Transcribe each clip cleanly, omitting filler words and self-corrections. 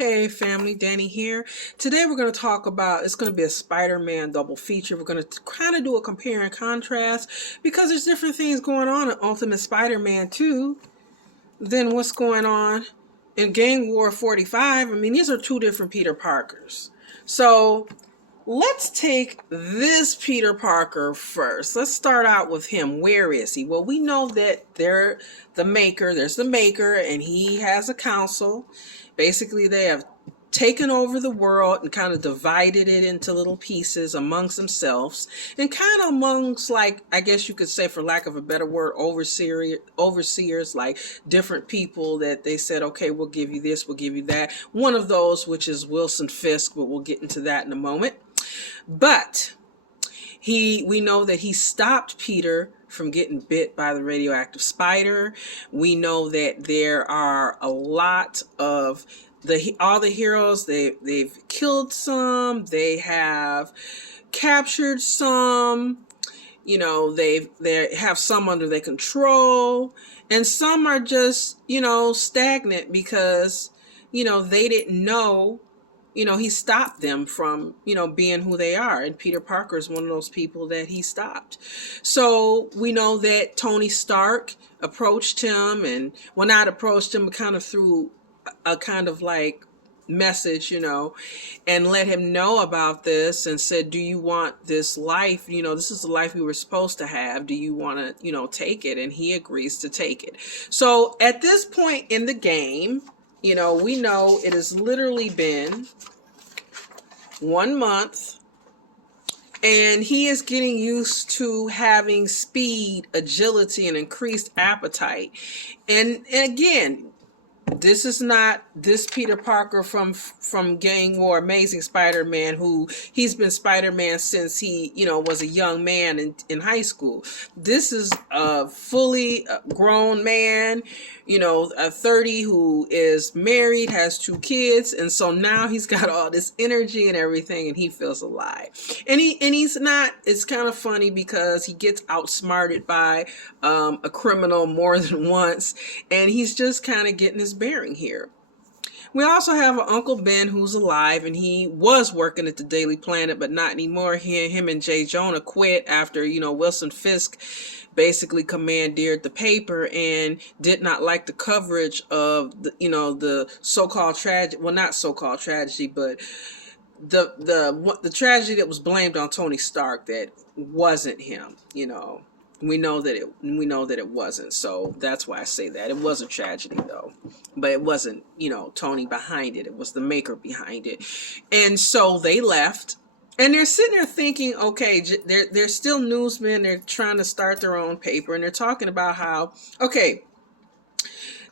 Hey family, Danny here. Today we're going to talk about, it's going to be a Spider-Man double feature. We're going to kind of do a compare and contrast because there's different things going on in Ultimate Spider-Man 2 than what's going on in Gang War 45. I mean, these are two different Peter Parkers. So let's take this Peter Parker first. Let's start out with him. Where is he? Well, we know that there's the Maker, and he has a council. Basically, they have taken over the world and kind of divided it into little pieces amongst themselves and kind of amongst, like, I guess you could say, for lack of a better word, overseers, like different people that they said, okay, we'll give you this, we'll give you that. One of those, which is Wilson Fisk, but we'll get into that in a moment. But we know that he stopped Peter from getting bit by the radioactive spider. We know that there are a lot of all the heroes. They've killed some. They have captured some. You know, they have some under their control, and some are just, stagnant because, they didn't know. He stopped them from, being who they are. And Peter Parker is one of those people that he stopped. So we know that Tony Stark approached him but kind of through a kind of like message, and let him know about this and said, do you want this life? This is the life we were supposed to have. Do you want to, take it? And he agrees to take it. So at this point in the game, we know it has literally been 1 month, and he is getting used to having speed, agility, and increased appetite. And again, this is not this Peter Parker from Gang War, Amazing Spider-Man, who he's been Spider-Man since he, was a young man in high school. This is a fully grown man, a 30 who is married, has 2 kids, and so now he's got all this energy and everything, and he feels alive. And he's not. It's kind of funny because he gets outsmarted by a criminal more than once, and he's just kind of getting his bearing here. We also have an Uncle Ben who's alive, and he was working at the Daily Planet, but not anymore. Him and Jay Jonah quit after, Wilson Fisk basically commandeered the paper and did not like the coverage of the so-called tragedy. Well, not so-called tragedy, but the tragedy that was blamed on Tony Stark that wasn't him. We know that it wasn't. So that's why I say that. It was a tragedy though, but it wasn't, Tony behind it. It was the Maker behind it. And so they left, and they're sitting there thinking, okay, they're still newsmen. They're trying to start their own paper, and they're talking about how, okay,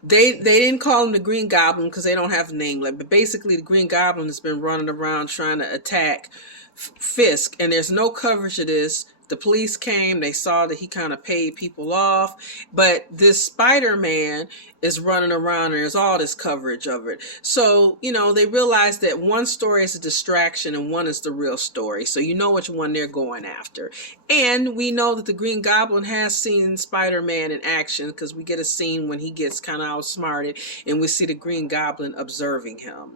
they didn't call him the Green Goblin because they don't have a name, but basically the Green Goblin has been running around trying to attack Fisk, and there's no coverage of this. The police came, they saw that he kind of paid people off, but this Spider-Man is running around and there's all this coverage of it. So, they realized that one story is a distraction and one is the real story. So you know which one they're going after. And we know that the Green Goblin has seen Spider-Man in action because we get a scene when he gets kind of outsmarted and we see the Green Goblin observing him,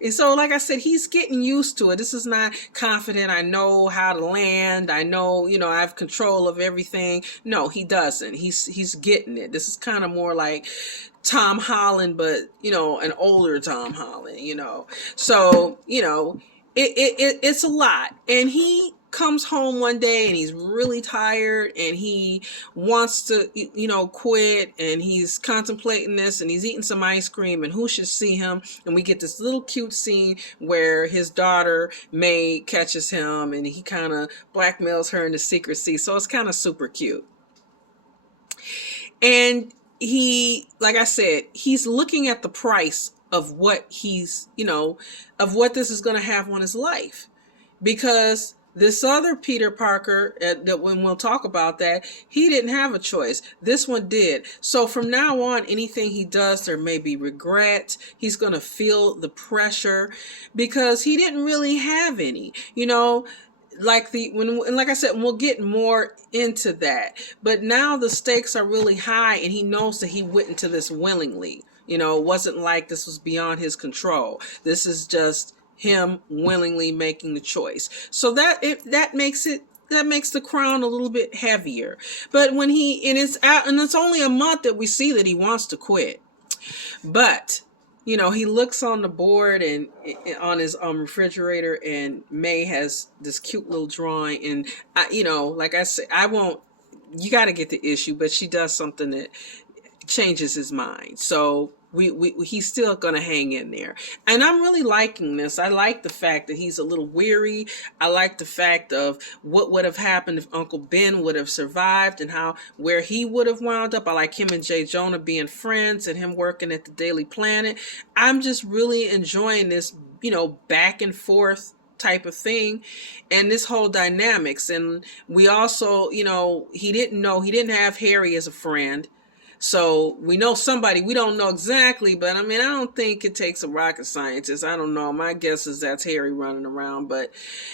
And so, like I said, he's getting used to it. This is not confident. I know how to land. I know, I have control of everything. No, he doesn't. He's getting it. This is kind of more like Tom Holland, but an older Tom Holland, So, it's a lot. And he comes home one day and he's really tired and he wants to, quit, and he's contemplating this and he's eating some ice cream, and who should see him? And we get this little cute scene where his daughter May catches him and he kind of blackmails her into secrecy. So it's kind of super cute. And he, like I said, he's looking at the price of what he's, of what this is going to have on his life, because this other Peter Parker, that when we'll talk about that, he didn't have a choice. This one did. So from now on, anything he does, there may be regret. He's going to feel the pressure because he didn't really have any, like like I said, we'll get more into that. But now the stakes are really high, and he knows that he went into this willingly. You know, it wasn't like this was beyond his control. This is just him willingly making the choice. So that makes the crown a little bit heavier. But when it's only a month that we see that he wants to quit. But you know, he looks on the board and on his refrigerator, and May has this cute little drawing. And you know, like I said, I won't. You got to get the issue, but she does something that changes his mind. So he's still gonna hang in there, and I'm really liking this. I like the fact that he's a little weary. I like the fact of what would have happened if Uncle Ben would have survived and where he would have wound up. I like him and Jay Jonah being friends and him working at the Daily Planet. I'm just really enjoying this, you know, back and forth type of thing, and this whole dynamics. And we also, you know, he didn't have Harry as a friend. So we know somebody, we don't know exactly, but I mean, I don't think it takes a rocket scientist. I don't know. My guess is that's Harry running around, but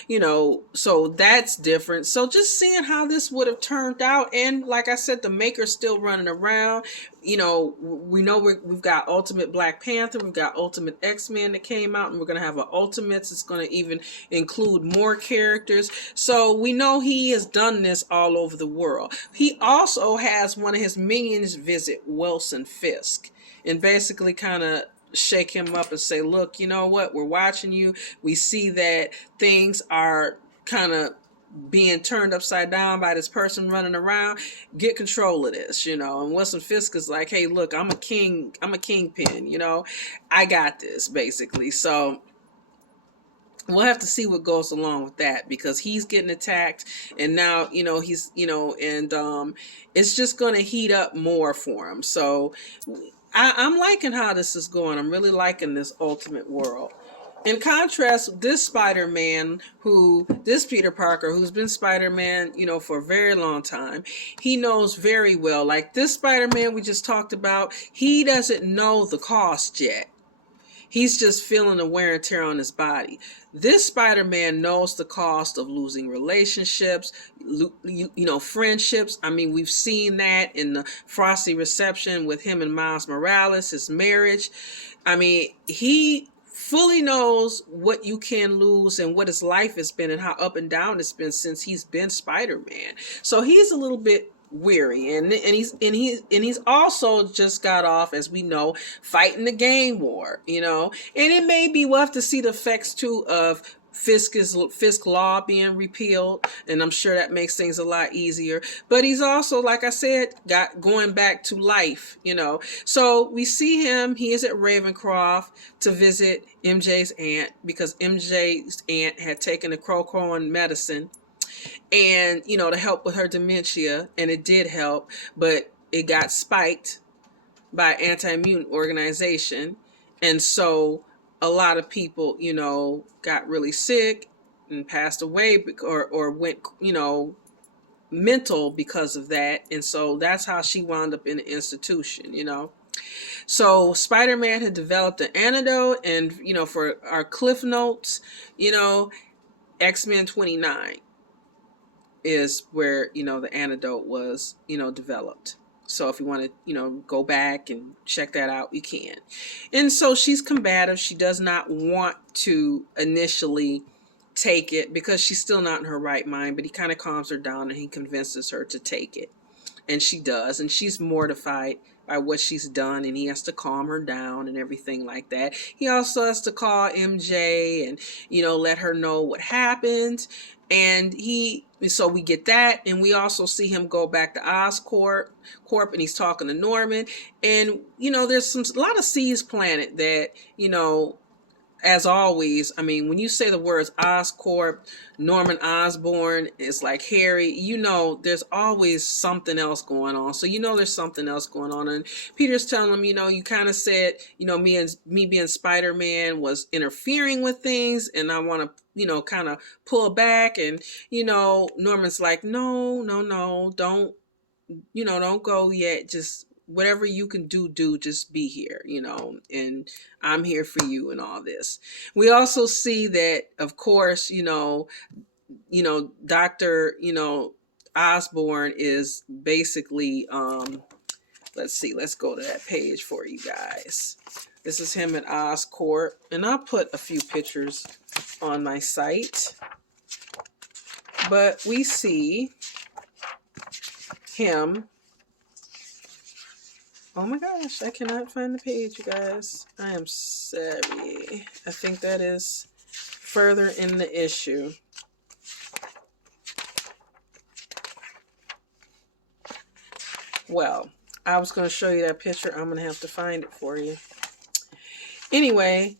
you know, so that's different. So just seeing how this would have turned out. And like I said, the Maker's still running around. You know, we know we've got Ultimate Black Panther, we've got Ultimate X-Men that came out, and we're going to have an Ultimates. It's going to even include more characters. So we know he has done this all over the world. He also has one of his minions visit Wilson Fisk and basically kind of shake him up and say, look, you know what, we're watching you. We see that things are kind of being turned upside down by this person running around. Get control of this, you know. And Wilson Fisk is like, hey, look, I'm a kingpin, you know, I got this, basically. So we'll have to see what goes along with that, because he's getting attacked, and now, you know, he's, you know, and it's just going to heat up more for him. So I'm liking how this is going. I'm really liking this Ultimate world. In contrast, this Peter Parker, who's been Spider-Man, you know, for a very long time, he knows very well, like this Spider-Man we just talked about, he doesn't know the cost yet. He's just feeling the wear and tear on his body. This Spider-Man knows the cost of losing relationships, you know, friendships. I mean, we've seen that in the frosty reception with him and Miles Morales, his marriage. I mean, he fully knows what you can lose and what his life has been and how up and down it's been since he's been Spider-Man. So he's a little bit weary, and he's also just got off, as we know, fighting the gang war, you know. And it may be, we'll have to see the effects too of Fisk law being repealed, and I'm sure that makes things a lot easier. But he's also, like I said, going back to life, you know. So we see him, he is at Ravencroft to visit MJ's aunt, because MJ's aunt had taken the Crocoan medicine, and, you know, to help with her dementia, and it did help, but it got spiked by anti-mutant organization. And so a lot of people, you know, got really sick and passed away, or went, you know, mental because of that. And so that's how she wound up in the institution, you know. So Spider-Man had developed an antidote, and, you know, for our Cliff Notes, you know, X-Men 29 is where, you know, the antidote was, you know, developed. So if you want to, you know, go back and check that out, you can. And so she's combative. She does not want to initially take it because she's still not in her right mind, but he kind of calms her down and he convinces her to take it. And she does. And she's mortified by what she's done, and he has to calm her down and everything like that. He also has to call MJ and, you know, let her know what happened. And so we get that, and we also see him go back to Oscorp, and he's talking to Norman. And, you know, there's a lot of seeds planted that, you know, as always, I mean, when you say the words Oscorp, Norman Osborn, it's like Harry, you know, there's always something else going on. So, you know, there's something else going on. And Peter's telling him, you know, you kind of said, you know, me being Spider-Man was interfering with things, and I want to, you know, kind of pull back. And, you know, Norman's like, no, don't, you know, don't go yet. Just whatever you can do, just be here, you know, and I'm here for you and all this. We also see that, of course, you know, Dr., you know, Osborn is basically Let's see. Let's go to that page for you guys. This is him at Oscorp. And I'll put a few pictures on my site. But we see him. Oh my gosh, I cannot find the page, you guys. I am sorry. I think that is further in the issue. Well, I was going to show you that picture. I'm going to have to find it for you. Anyway,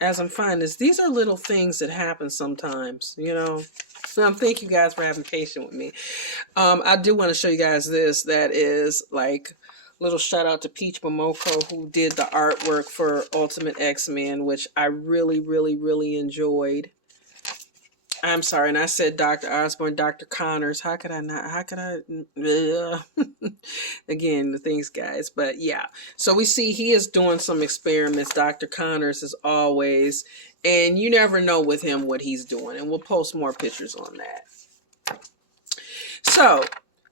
as I'm finding this, these are little things that happen sometimes, you know. So thank you guys for having patience with me. I do want to show you guys this. That is like a little shout out to Peach Momoko, who did the artwork for Ultimate X-Men, which I really, really, really enjoyed. I'm sorry, and I said Dr. Osborne, Dr. Connors. How could I not? How could I? Again, the things, guys. But yeah, so we see he is doing some experiments. Dr. Connors, as always, and you never know with him what he's doing. And we'll post more pictures on that. So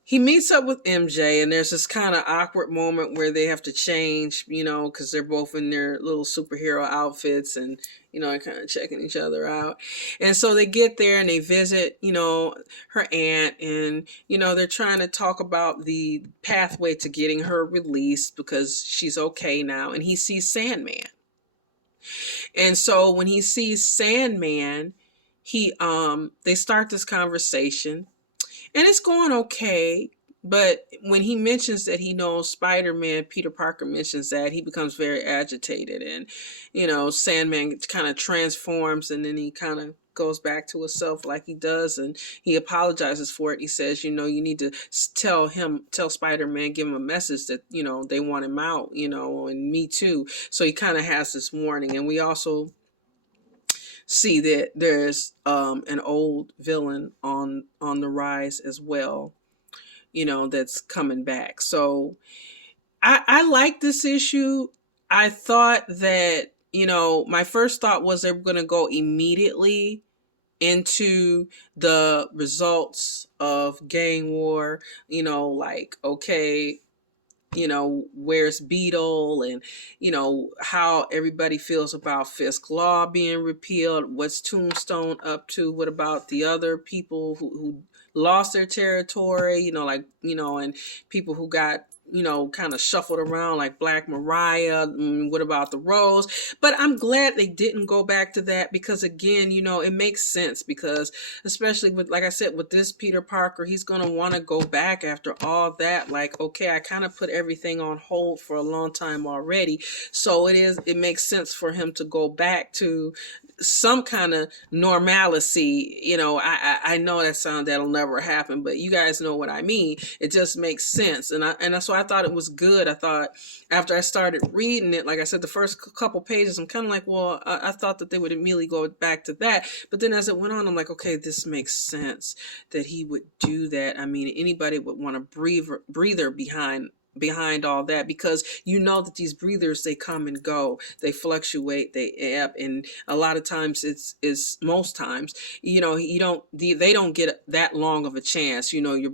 he meets up with MJ, and there's this kind of awkward moment where they have to change, you know, because they're both in their little superhero outfits and, you know, kind of checking each other out. And so they get there and they visit, you know, her aunt, and, you know, they're trying to talk about the pathway to getting her released because she's okay now. And he sees Sandman. And so when he sees Sandman, they start this conversation. And it's going okay, but when he mentions that he knows Spider-Man, Peter Parker mentions that, he becomes very agitated. And, you know, Sandman kind of transforms, and then he kind of goes back to himself like he does, and he apologizes for it. He says, you know, you need to tell Spider-Man, give him a message that, you know, they want him out, you know, and me too. So he kind of has this warning. And we also see that there's an old villain on the rise as well, you know, that's coming back. So I like this issue. I thought that, you know, my first thought was they were going to go immediately into the results of Gang War, you know, like, okay, you know, where's Beetle, and, you know, how everybody feels about Fisk Law being repealed. What's Tombstone up to? What about the other people who lost their territory, you know, like, you know, and people who got, you know, kind of shuffled around like Black Mariah. What about the Rose? But I'm glad they didn't go back to that, because again, you know, it makes sense, because especially with, like I said, with this Peter Parker, he's going to want to go back after all that. Like, okay, I kind of put everything on hold for a long time already. So it makes sense for him to go back to some kind of normalcy. You know, I know that'll never happen, but you guys know what I mean. It just makes sense. And that's why I thought it was good. I thought after I started reading it, like I said, the first couple pages, I'm kind of like, well, I thought that they would immediately go back to that. But then as it went on, I'm like, okay, this makes sense that he would do that. I mean, anybody would want a breather behind all that, because you know that these breathers, they come and go, they fluctuate, they ebb, and a lot of times most times, you know, they don't get that long of a chance. You know, your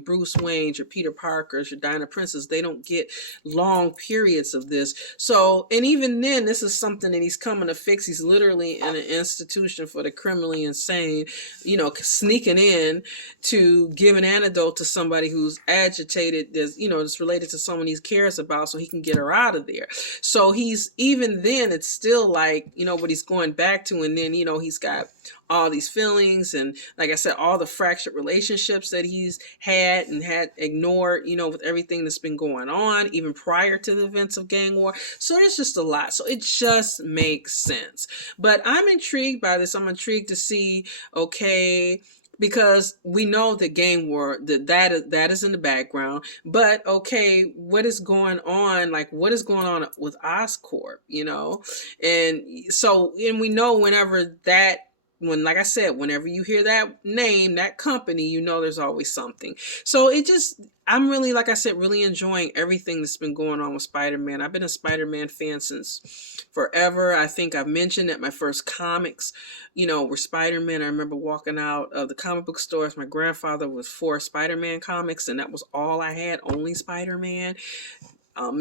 Bruce Waynes, your Peter Parkers, your Diana Princes, they don't get long periods of this. So, and even then, this is something that he's coming to fix. He's literally in an institution for the criminally insane, you know, sneaking in to give an antidote to somebody who's agitated, there's, you know, it's related to someone he cares about, so he can get her out of there. So even then, it's still like, you know, what he's going back to. And then, you know, he's got all these feelings, and like I said, all the fractured relationships that he's had ignored, you know, with everything that's been going on, even prior to the events of Gang War. So there's just a lot. So it just makes sense. But I'm intrigued by this. I'm intrigued to see, okay, because we know that Gang War, that is in the background. But okay, what is going on? Like, what is going on with Oscorp, you know? And so, and we know whenever that when, like I said, whenever you hear that name, that company, you know there's always something. So I'm really, like I said, really enjoying everything that's been going on with Spider-Man. I've been a Spider-Man fan since forever. I think I've mentioned that my first comics, were Spider-Man. I remember walking out of the comic book stores. My grandfather was for Spider-Man comics, and that was all I had, only Spider-Man.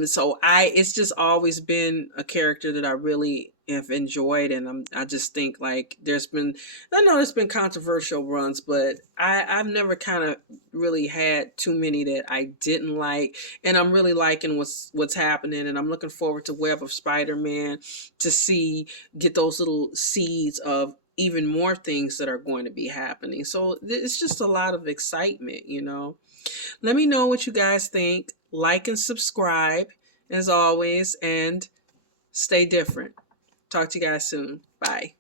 So it's just always been a character that I really have enjoyed, and I just think like I know there's been controversial runs, but I've never kind of really had too many that I didn't like, and I'm really liking what's happening, and I'm looking forward to Web of Spider-Man to get those little seeds of even more things that are going to be happening. So it's just a lot of excitement. Let me know what you guys think. Like and subscribe as always, and stay different. Talk to you guys soon. Bye.